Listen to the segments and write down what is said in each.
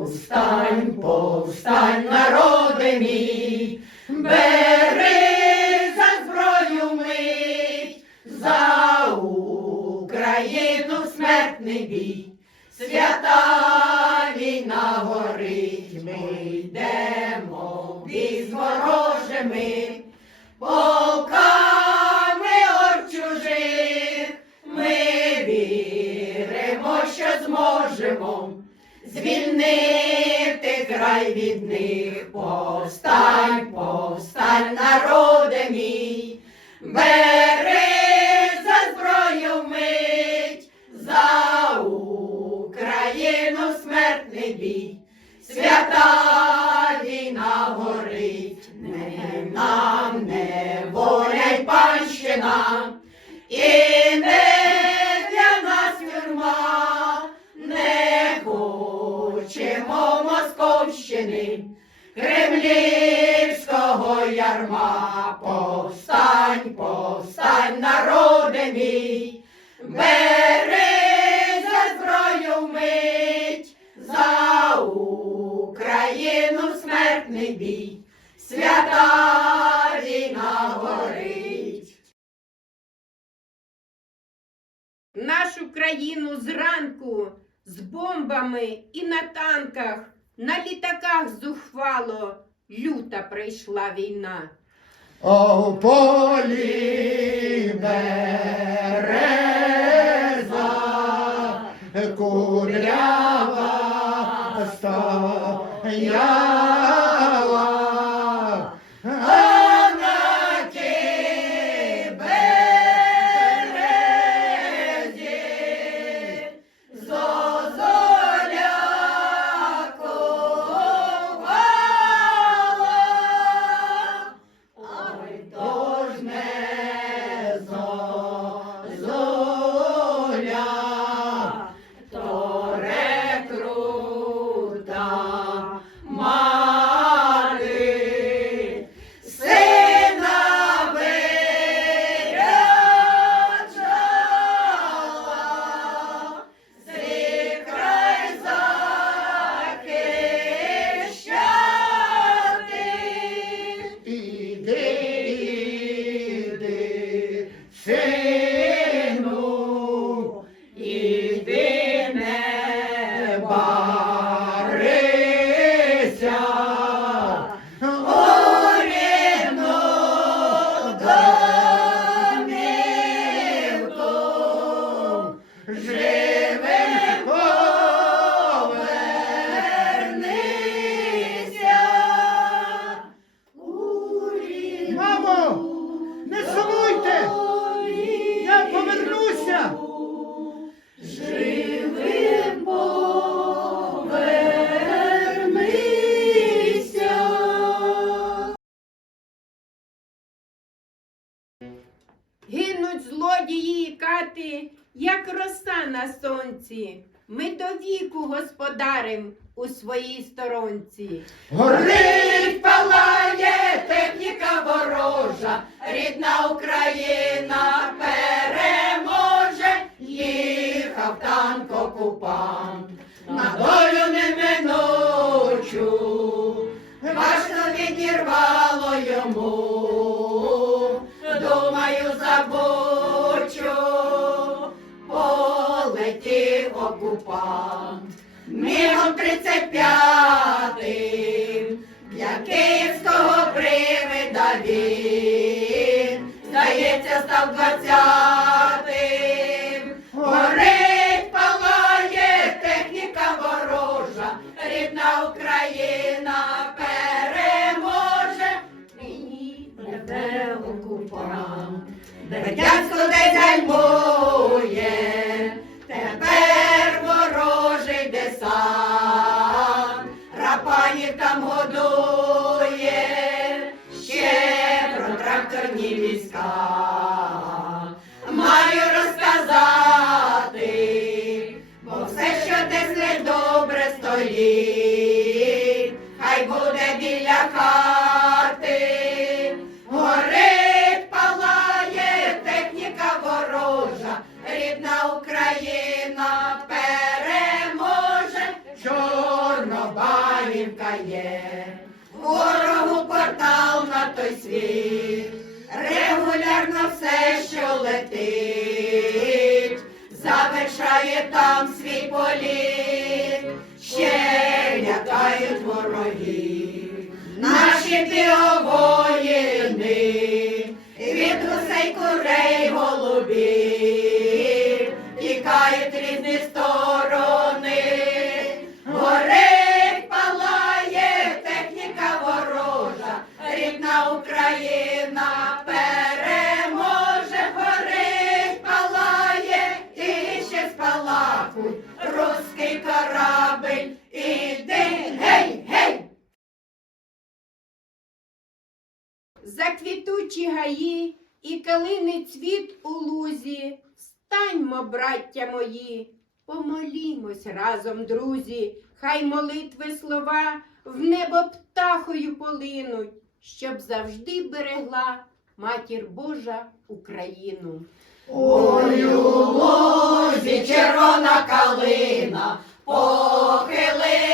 Повстань, повстань, народи мій, бери за зброю мить, за Україну смертний бій, свята війна горить, ми йдемо бій з ворожими, звільнити край від них. Повстань, повстань, народе мій, нашу країну зранку з бомбами і на танках, на літаках зухвало люта прийшла війна. А в полі береза кудрява стояла, сонці. Ми до віку господарем у своїй сторонці. Горить, палає техніка ворожа, рідна Україна переможе, їхав танк окупант, на долю неминучу, важко відірвало йому, думаю, забучу, Мігом 35-м для київського привида він, здається, став 20-тим. Полярно все, що летить, завершає там свій політ, ще лякають вороги, наші біовоїни, від гусей курей голубів, тікають різні сторони, горить, палає техніка ворожа, рідна Україна квітучі гаї і калини цвіт у лузі. Станьмо, браття мої, помолімось разом, друзі, хай молитви слова в небо птахою полинуть, щоб завжди берегла матір Божа Україну. Ой, у лузі червона калина похилилася.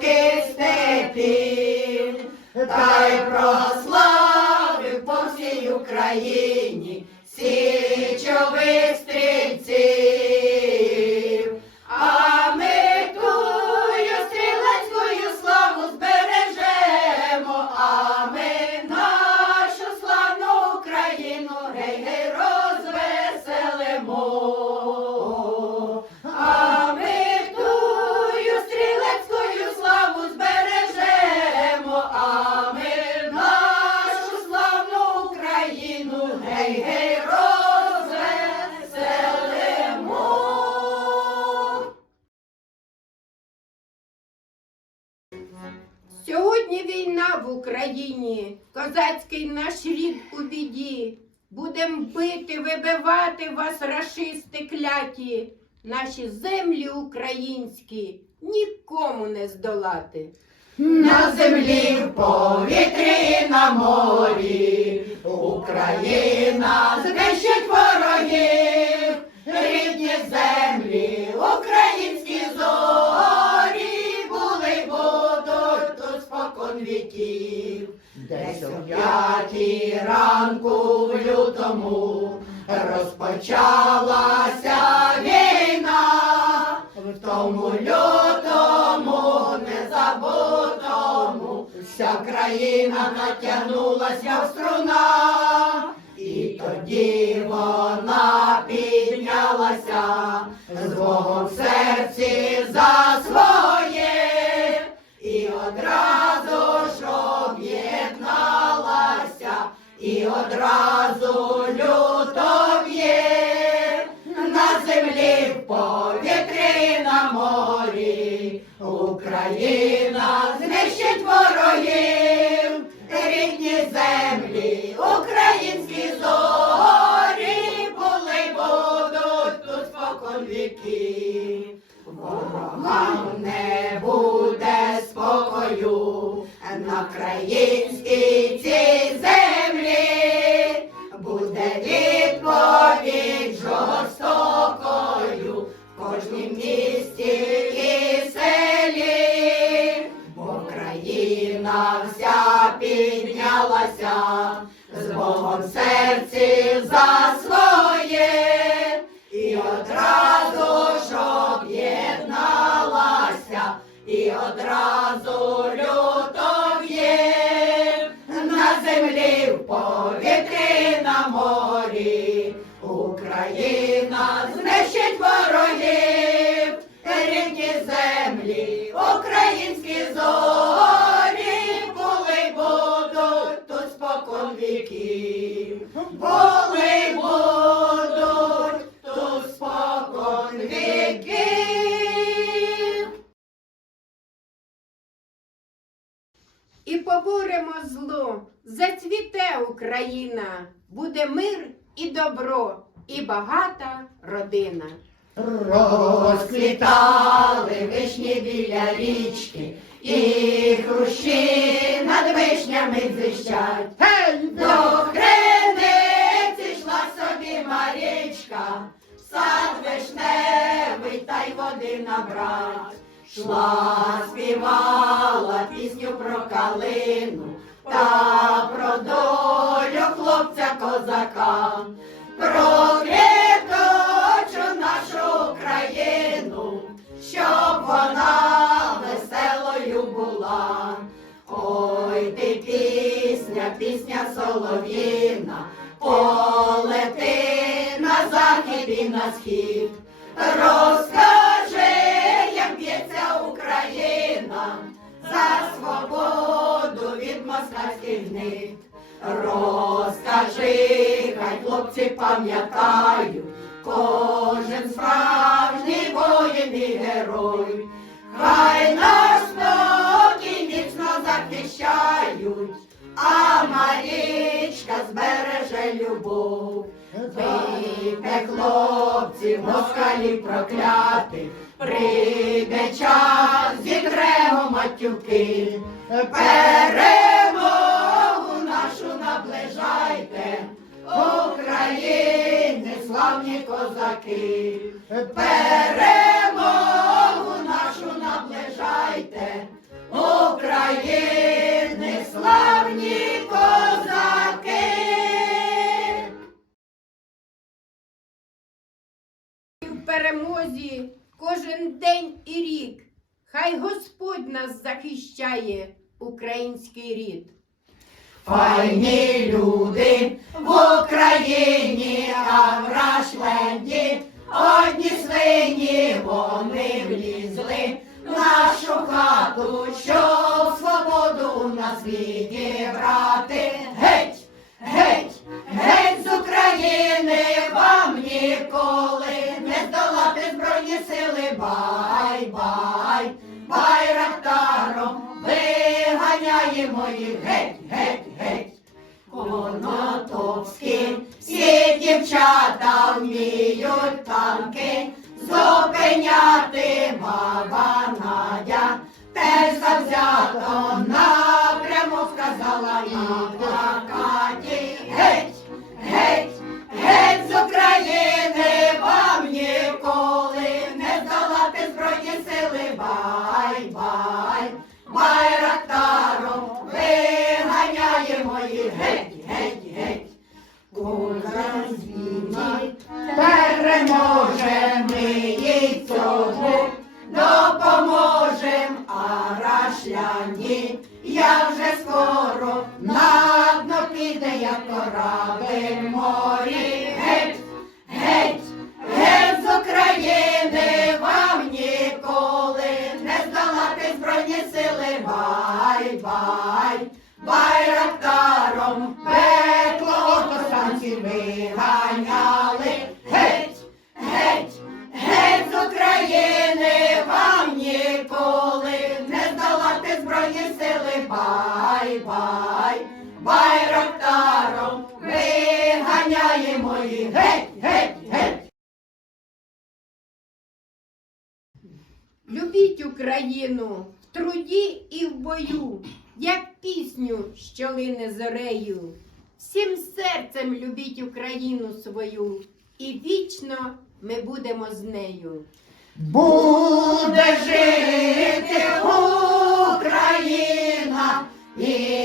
Широкий степів, та по всій Україні січових. А ми тую стрілецькою славу збережемо, а ми нашу славну Україну гей-гей розвеселимо. Козацький наш рід у біді. Будем бити, вибивати вас, рашисти кляті. Наші землі українські нікому не здолати. На землі, в повітрі, на морі, Україна натягнулася в струна, і тоді вона піднялася з Богом в серці за своє, і одразу ж об'єдналася, і одразу країна вся піднялася з Богом серці за своє, і одразу ж об'єдналася, і одразу люто б'є на землі, в повітрі, на морі. Україна знищить ворогів, рідні землі, українські зорі І поборемо зло, зацвіте Україна, буде мир і добро, і багата родина. Розквітали вишні біля річки, і хрущі над вишнями дзищать. Гей, До та води набрать. Шла, співала пісню про калину та про долю хлопця козака, про пам'ятають, кожен справжній воїн герой. Хай наш спокій захищають, а Марічка збереже любов. Вийде хлопців, москалів проклятих, прийде час, зітремо матюки. Перемогу України, славні козаки. Перемогу нашу наближайте, України, славні козаки. в перемозі кожен день і рік. Хай Господь нас захищає, український рід. Файні люди в Україні, а в Рашленді одні свині вони влізли в нашу хату, щоб свободу на світі брати. Геть, геть, геть з України вам ніколи не здолати збройні сили. Бай, бай, байрактаром виганяємо їх геть, геть, геть. Конотопські всі дівчата вміють танки зупиняти баба Надя. Теж завзято напряму сказала і плакаті. Геть, я вже скоро на дно піде, як корабель морі. Геть, геть, геть з України вам ніколи не здолати збройні сили. Бай, бай, байрактаром Любіть Україну в труді і в бою, як пісню, що лине зорею. Всім серцем любіть Україну свою, і вічно ми будемо з нею. Буде жити Україна і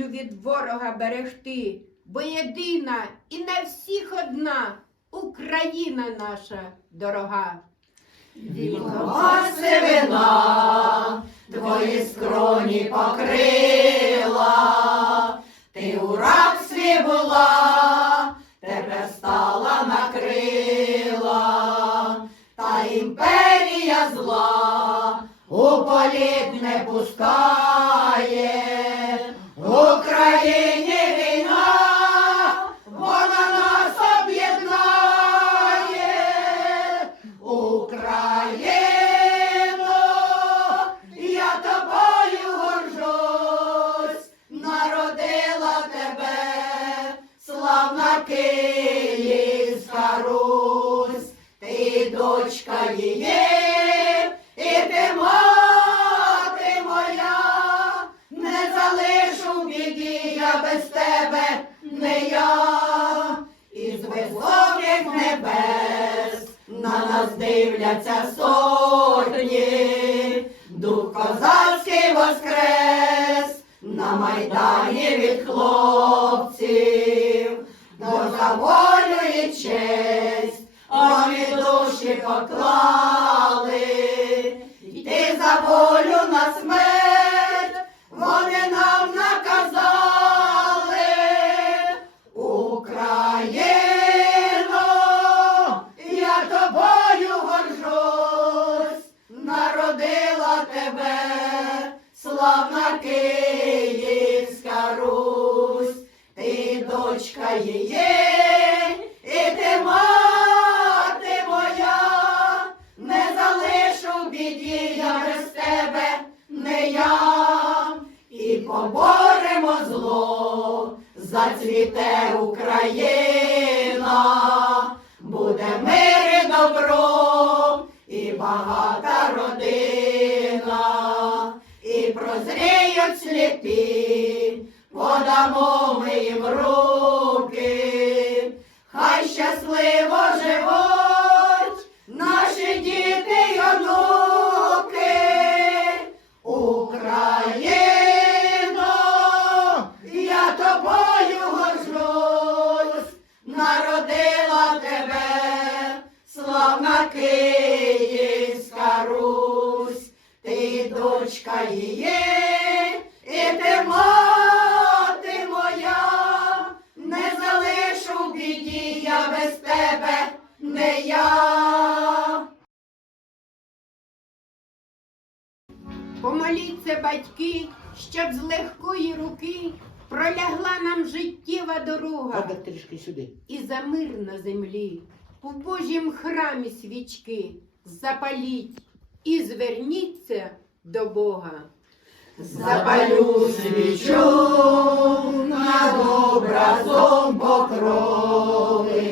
землю від ворога берегти, бо єдина і на всіх одна Україна наша дорога. Вікова сивина, твої скроні покрила, ти у рабстві була, тепер стала на крила, та імперія зла у політ не пускає, в Україні війна, вона нас об'єднає. Україно, я тобою горжусь, народила тебе, славна Київська Русь, ти дочка її, дивляться сотні, дух козацький воскрес por amor Помоліться, батьки, щоб з легкої руки пролягла нам життєва дорога. Баба, трішки сюди. і за мир на землі, в Божім храмі свічки запаліть і зверніться до Бога. Запалю свічу над образом покрови,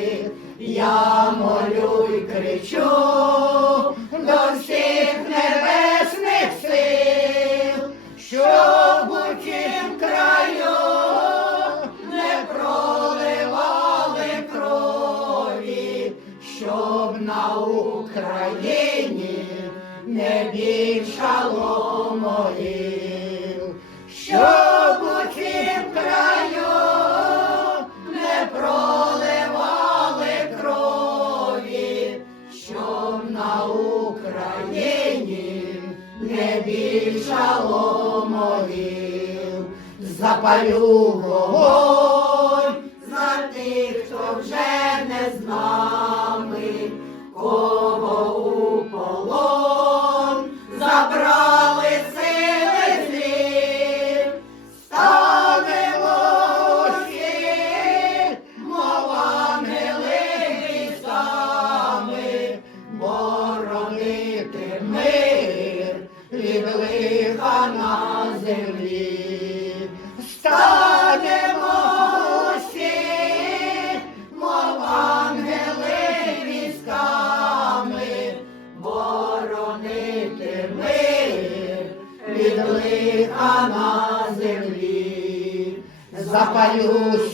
я молю й кричу до всіх сил, щоб у тім краю не проливали крові, щоб на Україні не більшало могил, Запалю вогонь Запалю